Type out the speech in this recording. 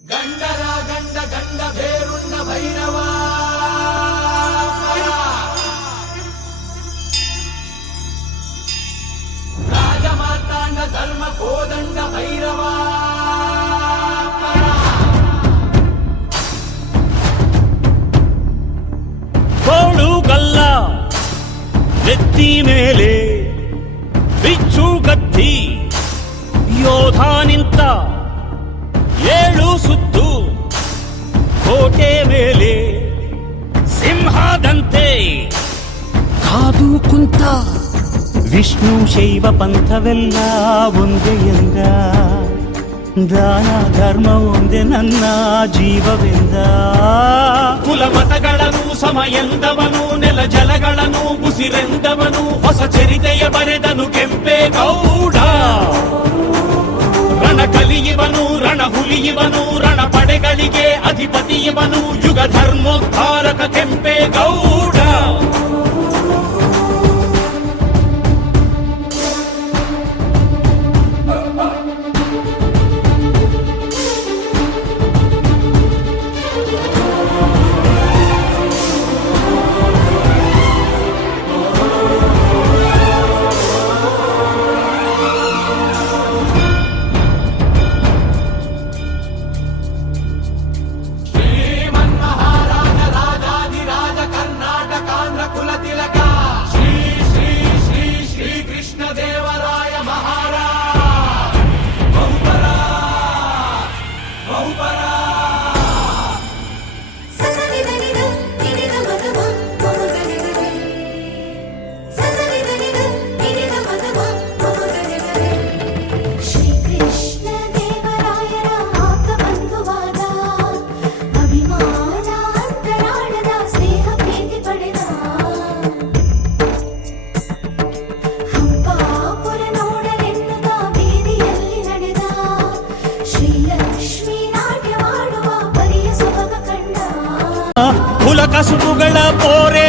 గండరా గండ గండ వేరున్న భైరవా. రాజమార్తాండ ధర్మ కోదండ భైరవా. కోడు గల్ల నెత్తి మేలే బిచ్చు కత్తి యోధానింత ಕೋಟೆ ಮೇಲೆ ಸಿಂಹದಂತೆ ಕಾದು ಕುಂತ ವಿಷ್ಣು ಶೈವ ಪಂಥವೆಲ್ಲ ಒಂದೇ ಎಂದ ದಾನ ಧರ್ಮ ಒಂದೇ ನನ್ನ ಜೀವವೆಂದ ಕುಲ ಮತಗಳನ್ನು ಸಮ ಎಂದವನು ನೆಲ ಜಲಗಳನ್ನು ಉಸಿರೆಂದವನು ಹೊಸ ಚರಿತೆಯ ಬರೆದನು ಕೆಂಪೇ ಗೌಡ ರಣ ಕಲಿಯುವನು ರಣ ಹುಲಿಯುವನು ರಣ ಪಡೆಗಳಿಗೆ ಅಧಿಪತಿ ಇವನು ಯುಗ ಧರ್ಮೋದ್ಧಾರಕ ಕೆಂಪೇ கசுபுகள போரே